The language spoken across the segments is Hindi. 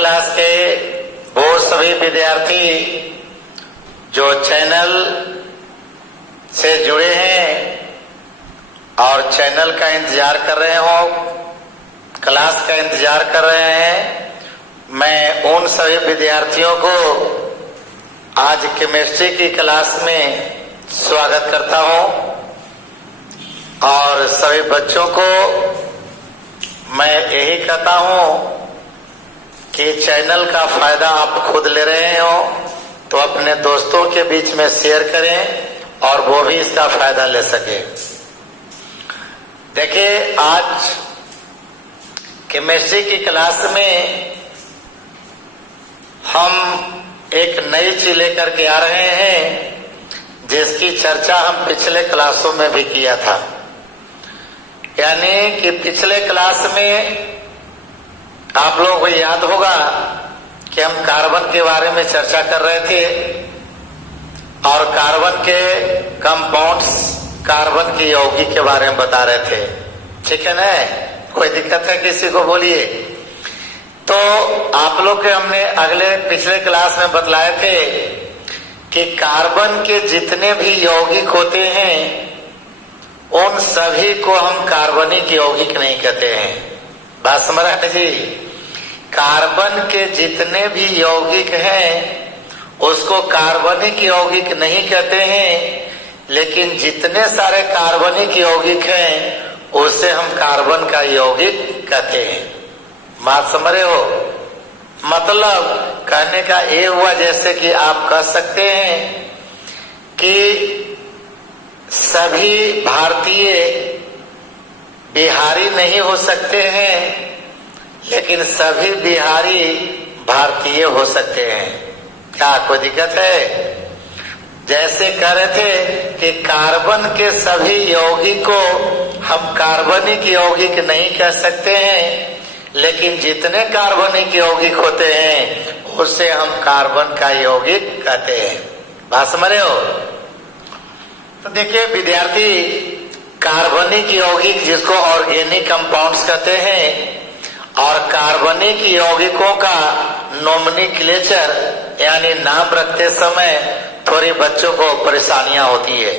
क्लास के वो सभी विद्यार्थी जो चैनल से जुड़े हैं और चैनल का इंतजार कर रहे हो, क्लास का इंतजार कर रहे हैं, मैं उन सभी विद्यार्थियों को आज केमिस्ट्री की क्लास में स्वागत करता हूं और सभी बच्चों को मैं यही कहता हूं कि चैनल का फायदा आप खुद ले रहे हो तो अपने दोस्तों के बीच में शेयर करें और वो भी इसका फायदा ले सके। देखिए, आज केमिस्ट्री की क्लास में हम एक नई चीज लेकर के आ रहे हैं जिसकी चर्चा हम पिछले क्लासों में भी किया था। यानी कि पिछले क्लास में आप लोगों को याद होगा कि हम कार्बन के बारे में चर्चा कर रहे थे और कार्बन के कंपाउंड्स, कार्बन की यौगिक के बारे में बता रहे थे। ठीक है ना? कोई दिक्कत है किसी को? बोलिए। तो आप लोग के हमने पिछले क्लास में बतलाए थे कि कार्बन के जितने भी यौगिक होते हैं उन सभी को हम कार्बनिक यौगिक नहीं कहते हैं। बात समझ रहे हैं जी? कार्बन के जितने भी यौगिक हैं उसको कार्बनिक यौगिक नहीं कहते हैं, लेकिन जितने सारे कार्बनिक यौगिक हैं उसे हम कार्बन का यौगिक कहते हैं। बात समझ रहे हो? मतलब कहने का ये हुआ जैसे कि आप कह सकते हैं कि सभी भारतीय बिहारी नहीं हो सकते हैं, लेकिन सभी बिहारी भारतीय हो सकते हैं। क्या कोई दिक्कत है? जैसे कह रहे थे कि कार्बन के सभी यौगिक को हम कार्बनिक यौगिक नहीं कह सकते हैं, लेकिन जितने कार्बनिक यौगिक होते हैं उससे हम कार्बन का यौगिक कहते हैं। बात समझ रहे हो? तो देखिए विद्यार्थी, कार्बनिक यौगिक जिसको ऑर्गेनिक कंपाउंड्स कहते हैं और कार्बनिक यौगिकों का नोमेनक्लेचर यानी नाम रखते समय थोड़ी बच्चों को परेशानियां होती है।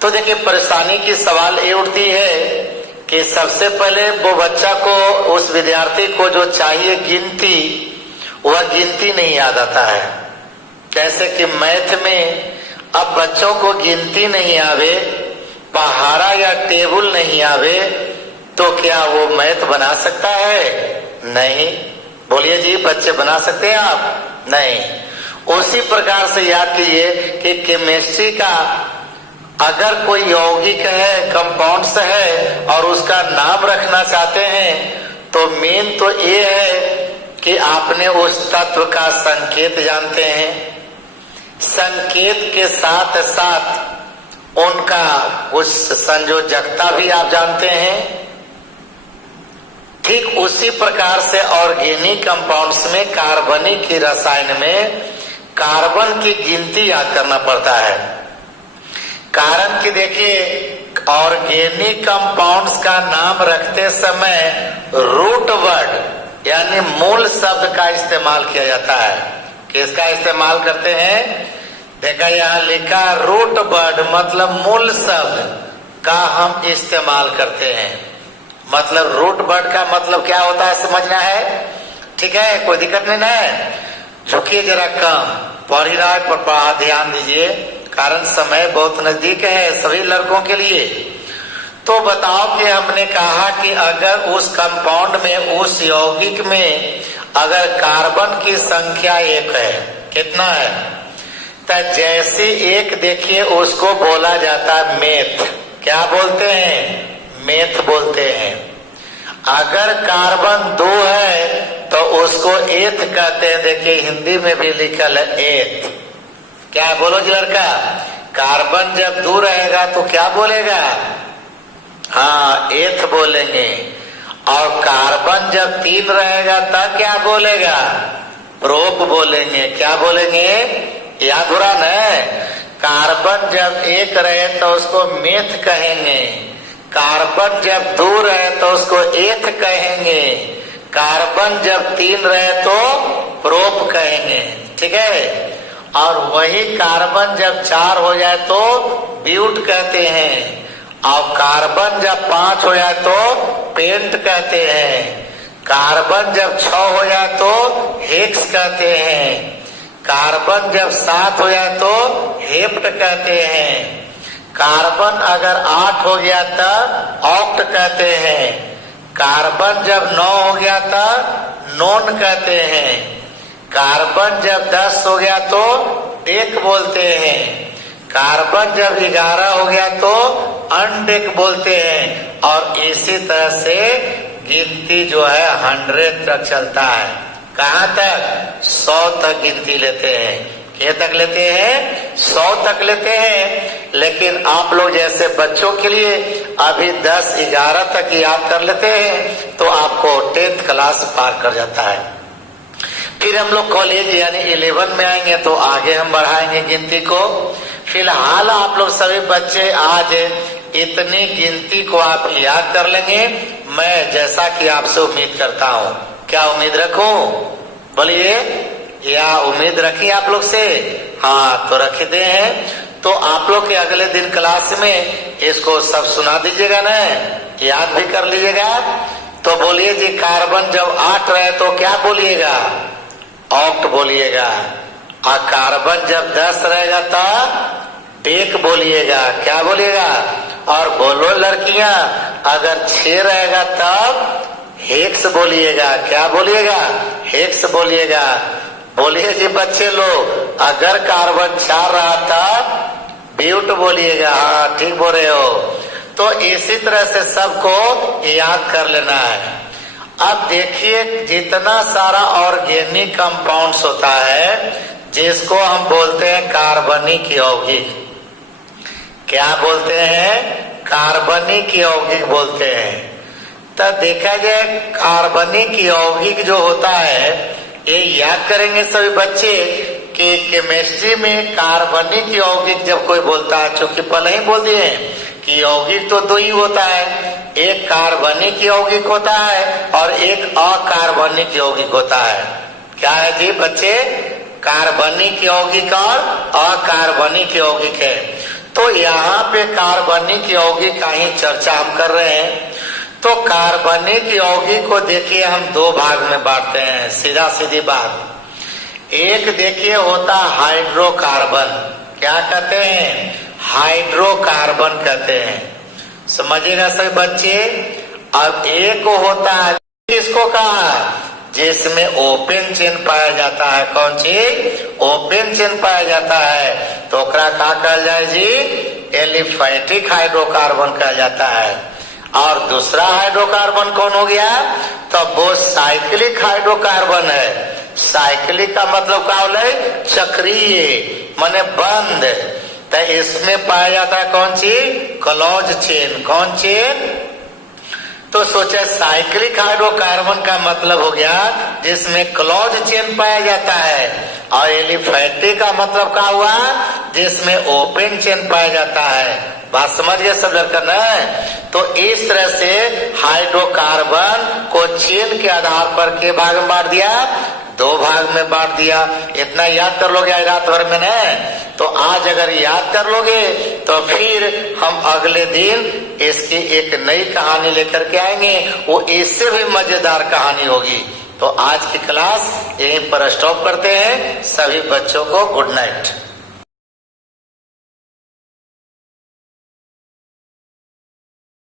तो देखिए, परेशानी की सवाल ये उठती है कि सबसे पहले वो बच्चा को, उस विद्यार्थी को जो चाहिए गिनती, वह गिनती नहीं याद आता है। जैसे कि मैथ में अब बच्चों को गिनती नहीं आवे, पहाड़ा या टेबल नहीं आवे, तो क्या वो मैथ बना सकता है? नहीं। बोलिए जी, बच्चे बना सकते हैं आप? नहीं। उसी प्रकार से याद कीजिए कि केमिस्ट्री का अगर कोई यौगिक है, कंपाउंड्स है और उसका नाम रखना चाहते हैं तो मेन तो ये है कि आपने उस तत्व का संकेत जानते हैं, संकेत के साथ साथ उनका उस संयोजकता भी आप जानते हैं। ठीक उसी प्रकार से ऑर्गेनिक कंपाउंड्स में, कार्बनिक की रसायन में कार्बन की गिनती याद करना पड़ता है। कारण कि देखिए, ऑर्गेनिक कंपाउंड्स का नाम रखते समय रूट वर्ड यानी मूल शब्द का इस्तेमाल किया जाता है। किसका इस्तेमाल करते हैं? देखा यहाँ लिखा रूट वर्ड, मतलब मूल शब्द का हम इस्तेमाल करते हैं। मतलब रूट वर्ड का मतलब क्या होता है समझना है? ठीक है, कोई दिक्कत नहीं है? झुकिए जरा कम, पढ़ ही रहा है पर ध्यान दीजिए, कारण समय बहुत नजदीक है सभी लड़कों के लिए। तो बताओ कि हमने कहा कि अगर उस कंपाउंड में, उस यौगिक में अगर कार्बन की संख्या 1 है, कितना है? तो जैसे एक देखिए उसको बोला जाता है मेथ। क्या बोलते हैं? मेथ बोलते हैं। अगर कार्बन 2 है तो उसको एथ कहते हैं। देखिए हिंदी में भी लिखल है एथ। क्या बोलो जी लड़का? कार्बन जब 2 रहेगा तो क्या बोलेगा? हाँ, एथ बोलेंगे। और कार्बन जब 3 रहेगा तब क्या बोलेगा? प्रोप बोलेंगे। क्या बोलेंगे? याद हो रहा न? कार्बन जब 1 रहे तो उसको मेथ कहेंगे, कार्बन जब 2 रहे तो उसको एथ कहेंगे, कार्बन जब 3 रहे तो प्रोप कहेंगे, ठीक है। और वही कार्बन जब 4 हो जाए तो ब्यूट कहते हैं, और कार्बन जब 5 हो जाए तो पेंट कहते हैं। कार्बन जब 6 हो जाए तो हेक्स कहते हैं। कार्बन जब 7 हो जाए तो हेप्ट कहते हैं। कार्बन अगर 8 हो गया तो ऑक्ट कहते हैं। कार्बन जब 9 हो गया तो नोन कहते हैं। कार्बन जब 10 हो गया तो डेक बोलते हैं। कार्बन जब 11 हो गया तो अनडेक बोलते हैं। और इसी तरह से गिनती जो है 100 तक चलता है। कहाँ तक? 100 तक गिनती लेते हैं। ये तक लेते हैं? 100 तक लेते हैं। लेकिन आप लोग जैसे बच्चों के लिए अभी 10, 11 तक याद कर लेते हैं तो आपको 10th क्लास पार कर जाता है। फिर हम लोग कॉलेज यानी 11 में आएंगे तो आगे हम बढ़ाएंगे गिनती को। फिलहाल आप लोग सभी बच्चे आज इतनी गिनती को आप याद कर लेंगे, मैं जैसा कि आपसे उम्मीद करता हूँ। क्या उम्मीद रखूं? बोलिए, या उम्मीद रखी आप लोग से? हाँ, तो रखते हैं। तो आप लोग के अगले दिन क्लास में इसको सब सुना दीजिएगा ना, याद भी कर लीजिएगा। तो बोलिए जी, कार्बन जब 8 रहे तो क्या बोलिएगा? ऑक्ट बोलिएगा। और कार्बन जब 10 रहेगा तो डेक बोलिएगा। क्या बोलिएगा? और बोलो लड़कियां, अगर 6 रहेगा तब हेक्स बोलिएगा। क्या बोलिएगा? हेक्स बोलिएगा। बोलिए जी बच्चे लोग, अगर कार्बन 4 रहा था ब्यूट बोलिएगा। हाँ, ठीक बोल रहे हो। तो इसी तरह से सबको याद कर लेना है। अब देखिए, जितना सारा ऑर्गेनिक कंपाउंड्स होता है जिसको हम बोलते हैं कार्बनिक यौगिक। क्या बोलते हैं? कार्बनिक यौगिक बोलते हैं। तो देखा जाए कार्बनिक यौगिक जो होता है, ये याद करेंगे सभी बच्चे कि केमिस्ट्री में कार्बनिक यौगिक जब कोई बोलता है, चूंकि पहले ही बोल दिए कि यौगिक तो 2 ही होता है, एक कार्बनिक यौगिक होता है और एक अकार्बनिक यौगिक होता है। क्या है जी बच्चे? कार्बनिक यौगिक और अकार्बनिक यौगिक है। तो यहाँ पे कार्बनिक यौगिक का ही चर्चा हम कर रहे हैं। तो कार्बनिक यौगिक को देखिए हम 2 भाग में बांटते हैं, सीधा सीधी बात। एक देखिए होता हाइड्रोकार्बन। क्या कहते हैं? हाइड्रोकार्बन कहते हैं। समझिएगा सभी बच्चे। अब एक होता है, किसको कहा? जिसमें ओपन चेन पाया जाता है। कौन चीज? ओपन चेन पाया जाता है। तो क्या कहा जाए जी? एलिफैटिक हाइड्रोकार्बन कहा जाता है। और दूसरा हाइड्रोकार्बन कौन हो गया? तो वो साइक्लिक हाइड्रोकार्बन है। साइक्लिक का मतलब क्या होता है? चक्रीय, माने बंद। तो इसमें पाया जाता है कौन सी? Close chain. कौन चेन? तो सोचा साइक्लिक हाइड्रोकार्बन का मतलब हो गया जिसमें क्लोज चेन पाया जाता है। और एलिफैटिक का मतलब क्या हुआ? जिसमें ओपन चेन पाया जाता है। बात समझ गए सब लड़का ना? तो इस तरह से हाइड्रोकार्बन को चेन के आधार पर के भाग में बांट दिया? 2 भाग में बांट दिया। इतना याद कर लोगे आज रात भर में ना? तो आज अगर याद कर लोगे तो फिर हम अगले दिन इसकी एक नई कहानी लेकर के आएंगे, वो इससे भी मजेदार कहानी होगी। तो आज की क्लास यहीं पर स्टॉप करते हैं। सभी बच्चों को गुड नाइट।